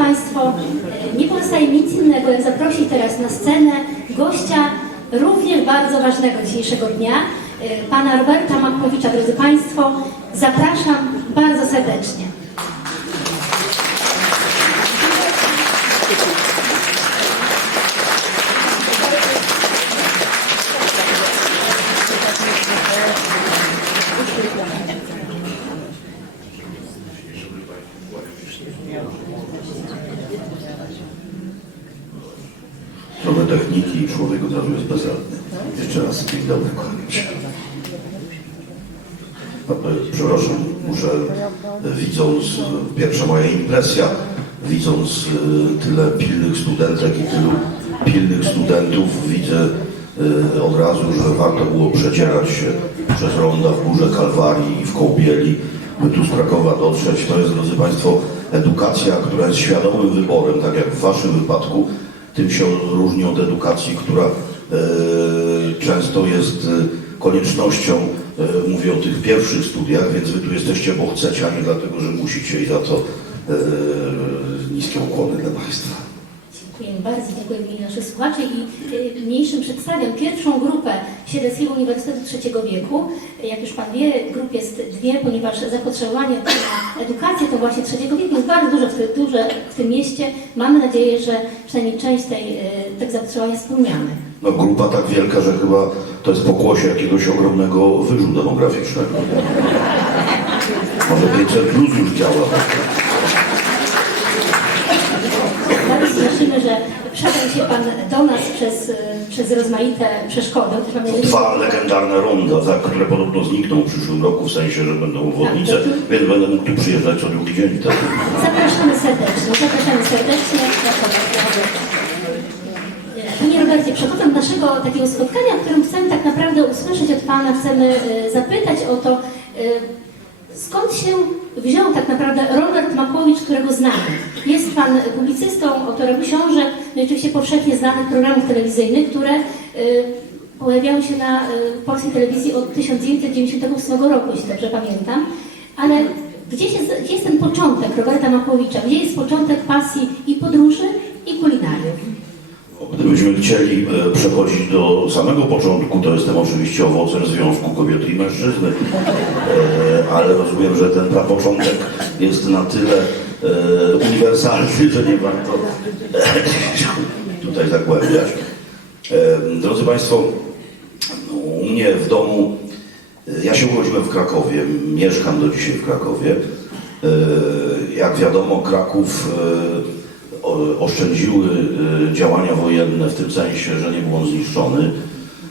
Państwo, nie pozostaje mi nic innego, jak zaprosić teraz na scenę gościa również bardzo ważnego dzisiejszego dnia, e, pana Roberta Makowicza. Drodzy Państwo, zapraszam bardzo serdecznie. Trochę techniki i człowiek od razu jest bezradny. Jeszcze raz dzień dobry, kłaniam się. No, e, Przepraszam, muszę, e, widząc, e, pierwsza moja impresja, widząc e, tyle pilnych studentek i tylu pilnych studentów, widzę e, od razu, że warto było przedzierać się przez ronda w Górze Kalwarii i w Kołbieli, by tu z Krakowa dotrzeć. To jest, drodzy Państwo, edukacja, która jest świadomym wyborem, tak jak w Waszym wypadku, tym się różni od edukacji, która często jest koniecznością, mówię o tych pierwszych studiach, więc wy tu jesteście, bo dlatego, że musicie i za to e, niskie ukłony dla Państwa. Dziękuję bardzo, dziękuję w imieniu naszych słuchaczy i niniejszym przedstawiam pierwszą grupę Siedleckiego Uniwersytetu Trzeciego Wieku. Jak już Pan wie, grup jest dwie, ponieważ zapotrzebowanie na edukację to właśnie trzeciego wieku jest bardzo duże w, duże w tym mieście. Mamy nadzieję, że przynajmniej część tej, y, tego zapotrzebowania spełniamy. No grupa tak wielka, że chyba to jest pokłosie jakiegoś ogromnego wyżu demograficznego. Może 500 plus już działa. Bardzo cieszymy, że przedał się Pan do nas przez, przez rozmaite przeszkody. Nadzieję, że- Dwa legendarne ronda, tak, które podobno znikną w przyszłym roku, w sensie, że będą obwodnice, Tak, to- więc będę mógł tu przyjeżdżać co drugi dzień. Tak. Zapraszamy serdecznie, zapraszamy serdecznie. Panie Robercie, do naszego takiego spotkania, w którym chcemy tak naprawdę usłyszeć od Pana, chcemy e, zapytać o to, e, skąd się wziął tak naprawdę Robert Makłowicz, którego znamy. Jest Pan publicystą, autorem książek, no i oczywiście powszechnie znanych programów telewizyjnych, które e, pojawiały się na polskiej telewizji od 1998 roku, jeśli dobrze pamiętam. Ale gdzie jest, gdzie jest ten początek Roberta Makłowicza? Gdzie jest początek pasji i podróży? Gdybyśmy chcieli e, przechodzić do samego początku, to jestem oczywiście owocem związku kobiety i mężczyzny, e, ale rozumiem, że ten prapoczątek jest na tyle e, uniwersalny, że nie warto tutaj zagłębiać. Drodzy Państwo, u mnie w domu, ja się urodziłem w Krakowie, mieszkam do dzisiaj w Krakowie. Jak wiadomo, Kraków oszczędziły e, działania wojenne w tym sensie, że nie był on zniszczony, e,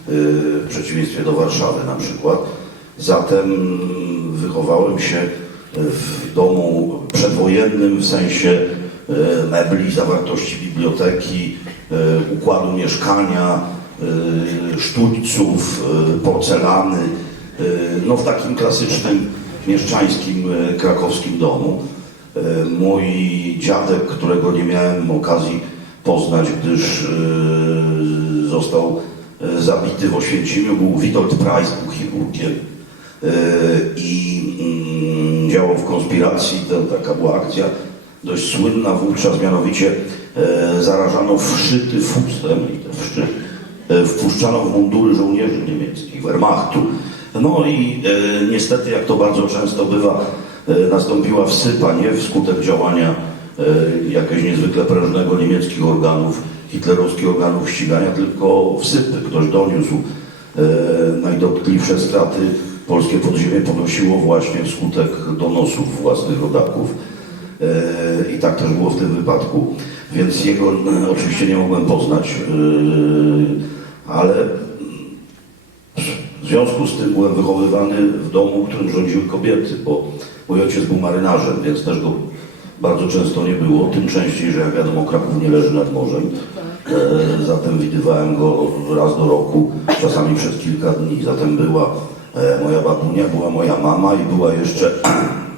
w przeciwieństwie do Warszawy na przykład. Zatem wychowałem się w domu przedwojennym w sensie e, mebli, zawartości biblioteki, układu mieszkania, sztućców, porcelany, no w takim klasycznym mieszczańskim krakowskim domu. E, Mój dziadek, którego nie miałem okazji poznać, gdyż e, został e, zabity w Oświęcimiu, był Witold Price, był chirurgiem i mm, działał w konspiracji. To, taka była akcja dość słynna wówczas, mianowicie zarażano wszyty fustem i te wpuszczano w mundury żołnierzy niemieckich, Wehrmachtu. No i niestety, jak to bardzo często bywa, nastąpiła wsypa, nie wskutek działania e, jakiegoś niezwykle prężnego niemieckich organów, hitlerowskich organów ścigania, tylko wsypy. Ktoś doniósł e, najdotkliwsze straty polskie podziemie ponosiło właśnie wskutek donosów własnych rodaków. E, I tak też było w tym wypadku. Więc jego e, oczywiście nie mogłem poznać, e, ale w związku z tym byłem wychowywany w domu, w którym rządziły kobiety, bo mój ojciec był marynarzem, więc też go bardzo często nie było, tym częściej, że jak wiadomo Kraków nie leży nad morzem. E, zatem widywałem go raz do roku, czasami przez kilka dni. Zatem była e, moja babunia, była moja mama i była jeszcze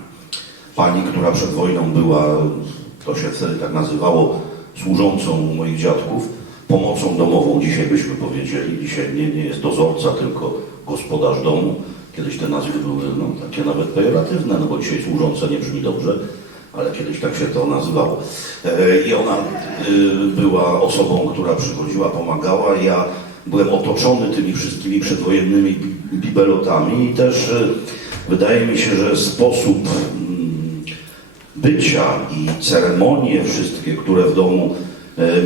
pani, która przed wojną była, to się wtedy tak nazywało, służącą moich dziadków, pomocą domową, dzisiaj byśmy powiedzieli, dzisiaj nie, nie jest dozorca, tylko gospodarz domu. Kiedyś te nazwy były no, takie nawet pejoratywne, no bo dzisiaj służąca nie brzmi dobrze. ale kiedyś tak się to nazywało. E, I ona y, była osobą, która przychodziła, pomagała. Ja byłem otoczony tymi wszystkimi przedwojennymi bi- bibelotami i też y, wydaje mi się, że sposób mm, bycia i ceremonie wszystkie, które w domu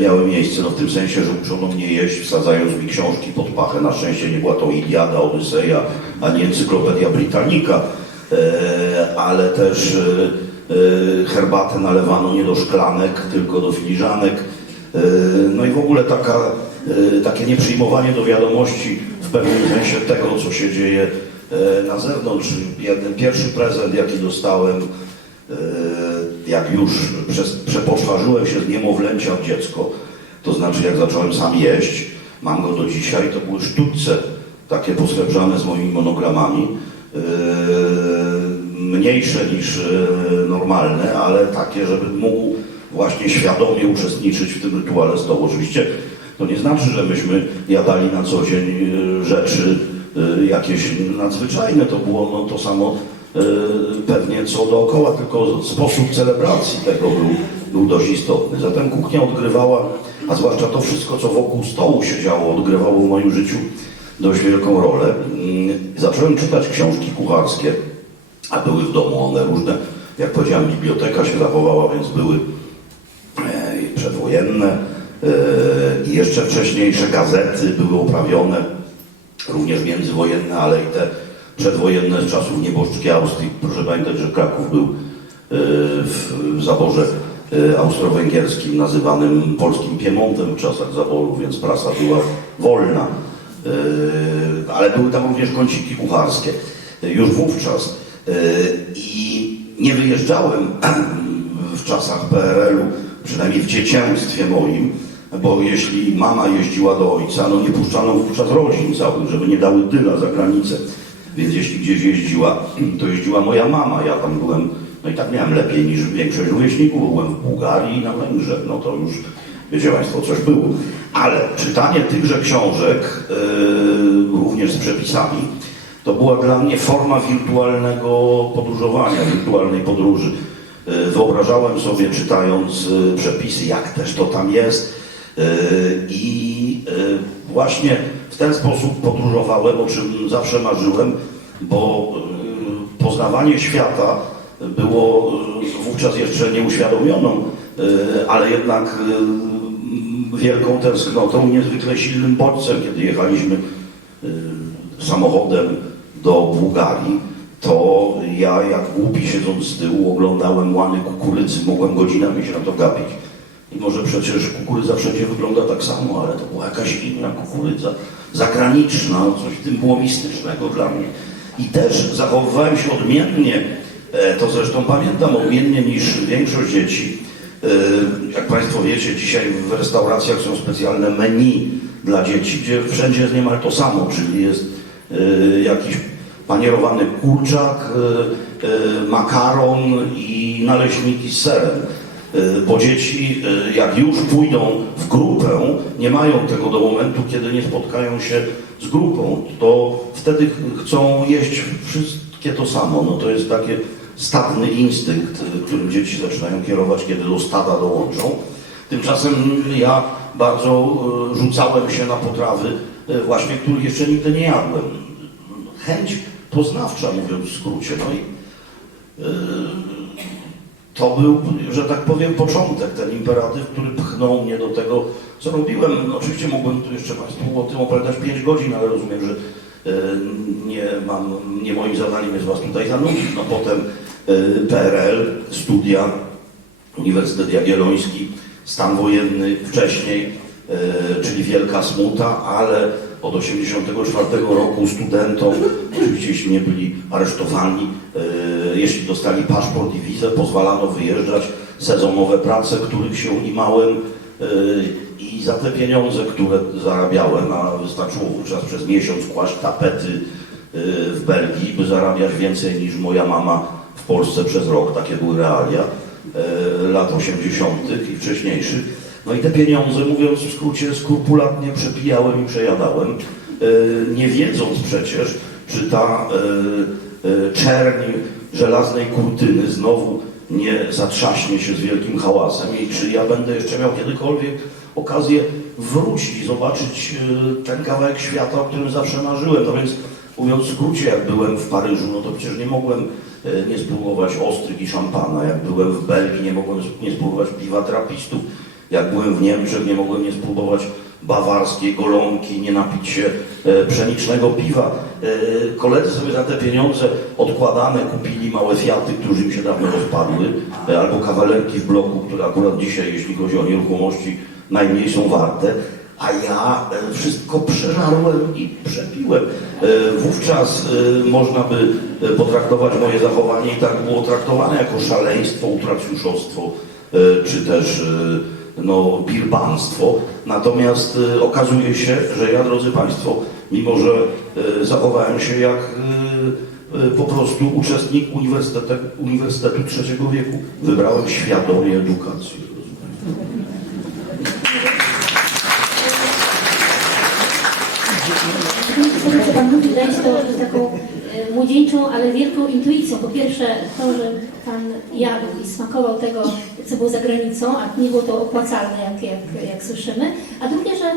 miały miejsce, no w tym sensie, że uczono mnie jeść, wsadzając mi książki pod pachę. Na szczęście nie była to Iliada, Odyseja, ani Encyklopedia Britannica, e, ale też e, e, herbatę nalewano nie do szklanek, tylko do filiżanek. E, No i w ogóle taka, e, takie nieprzyjmowanie do wiadomości w pewnym sensie tego, co się dzieje e, na zewnątrz. Jeden pierwszy prezent, jaki dostałem, e, jak już przez, przepoczwarzyłem się z niemowlęcia w dziecko, to znaczy jak zacząłem sam jeść, mam go do dzisiaj, to były sztućce, takie posrebrzane z moimi monogramami, e, mniejsze niż e, normalne, ale takie, żebym mógł właśnie świadomie uczestniczyć w tym rytuale stołu. Oczywiście to nie znaczy, że myśmy jadali na co dzień e, rzeczy e, jakieś nadzwyczajne, to było no, to samo pewnie co dookoła, tylko sposób celebracji tego był, był dość istotny. Zatem kuchnia odgrywała, a zwłaszcza to wszystko, co wokół stołu się działo, odgrywało w moim życiu dość wielką rolę. Mm, Zacząłem czytać książki kucharskie, a były w domu one różne. Jak powiedziałem, biblioteka się zachowała, więc były e, przedwojenne e, i jeszcze wcześniejsze gazety były oprawione, również międzywojenne, ale i te przedwojenne z czasów nieboszczki Austrii. Proszę pamiętać, że Kraków był e, w, zaborze e, austro-węgierskim nazywanym polskim Piemontem w czasach zaboru, więc prasa była wolna. E, Ale były tam również kąciki kucharskie już wówczas. I nie wyjeżdżałem w czasach PRL-u, przynajmniej w dzieciństwie moim, bo jeśli mama jeździła do ojca, no nie puszczano wówczas rodzin całych, żeby nie dały tyla za granicę. Więc jeśli gdzieś jeździła, to jeździła moja mama. Ja tam byłem, no i tak miałem lepiej niż większość rówieśników. Byłem w Bułgarii i na Węgrzech. No to już, wiecie Państwo, coś było. Ale czytanie tychże książek, yy, również z przepisami, to była dla mnie forma wirtualnego podróżowania, wirtualnej podróży. Yy, Wyobrażałem sobie, czytając yy, przepisy, jak też to tam jest. Yy, I właśnie w ten sposób podróżowałem, o czym zawsze marzyłem, bo yy, poznawanie świata było yy, wówczas jeszcze nieuświadomioną, yy, ale jednak wielką tęsknotą, niezwykle silnym bodźcem, kiedy jechaliśmy samochodem do Bułgarii, to ja jak głupi siedząc z tyłu oglądałem łany kukurydzy, mogłem godzinami się na to gapić. I może przecież kukurydza wszędzie wygląda tak samo, ale to była jakaś inna kukurydza, zagraniczna, no coś w tym było mistycznego dla mnie. I też zachowywałem się odmiennie, e, to zresztą pamiętam odmiennie niż większość dzieci. E, Jak Państwo wiecie, dzisiaj w restauracjach są specjalne menu dla dzieci, gdzie wszędzie jest niemal to samo, czyli jest e, jakiś panierowany kurczak, makaron i naleśniki z serem. E, Bo dzieci, e, jak już pójdą w grupę, nie mają tego do momentu, kiedy nie spotkają się z grupą. To wtedy ch- chcą jeść wszystkie to samo. No to jest taki stadny instynkt, e, którym dzieci zaczynają kierować, kiedy do stada dołączą. Tymczasem ja bardzo rzucałem się na potrawy, właśnie których jeszcze nigdy nie jadłem. Chęć poznawcza, mówiąc w skrócie. No i e, to był, że tak powiem, początek, ten imperatyw, który pchnął mnie do tego, co robiłem. Oczywiście mógłbym tu jeszcze Państwu o tym opowiadać 5 godzin, ale rozumiem, że e, nie mam, nie moim zadaniem jest Was tutaj zanudzić. No potem e, PRL, studia, Uniwersytet Jagielloński, stan wojenny wcześniej, e, czyli wielka smuta, ale od 1984 roku studentom, oczywiście jeśli nie byli aresztowani, jeśli dostali paszport i wizę, pozwalano wyjeżdżać, sezonowe prace, których się unimałem e, i za te pieniądze, które zarabiałem, a wystarczyło wówczas przez miesiąc kłaść tapety e, w Belgii, by zarabiać więcej niż moja mama w Polsce przez rok, takie były realia e, lat 80. i wcześniejszych. No i te pieniądze, mówiąc w skrócie, skrupulatnie przepijałem i przejadałem, nie wiedząc przecież, czy ta e, czerń żelaznej kurtyny znowu nie zatrzaśnie się z wielkim hałasem i czy ja będę jeszcze miał kiedykolwiek okazję wrócić zobaczyć e, ten kawałek świata, o którym zawsze marzyłem. No więc mówiąc w skrócie, jak byłem w Paryżu, no to przecież nie mogłem e, nie spróbować ostryg i szampana. Jak byłem w Belgii, nie mogłem nie spróbować piwa trapistów. Jak byłem w Niemczech, nie mogłem nie spróbować bawarskiej golonki, nie napić się e, pszenicznego piwa. E, koledzy sobie za te pieniądze odkładane kupili małe Fiaty, które im się dawno rozpadły, e, albo kawalerki w bloku, które akurat dzisiaj, jeśli chodzi o nieruchomości, najmniej są warte. A ja wszystko przeżarłem i przepiłem. Wówczas można by potraktować moje zachowanie i tak było traktowane jako szaleństwo, utracjuszostwo, czy też no, birbanstwo. Natomiast e, okazuje się, że ja, drodzy Państwo, mimo że e, zachowałem się jak e, po prostu uczestnik Uniwersytetu, Uniwersytetu Trzeciego Wieku, wybrałem świadomie edukację. Pan mówi, to taką e, młodzieńczą, ale wielką intuicją. Po pierwsze to, że Pan jadł i smakował tego, co było za granicą, a nie było to opłacalne, jak, jak, jak słyszymy. A drugie, że e,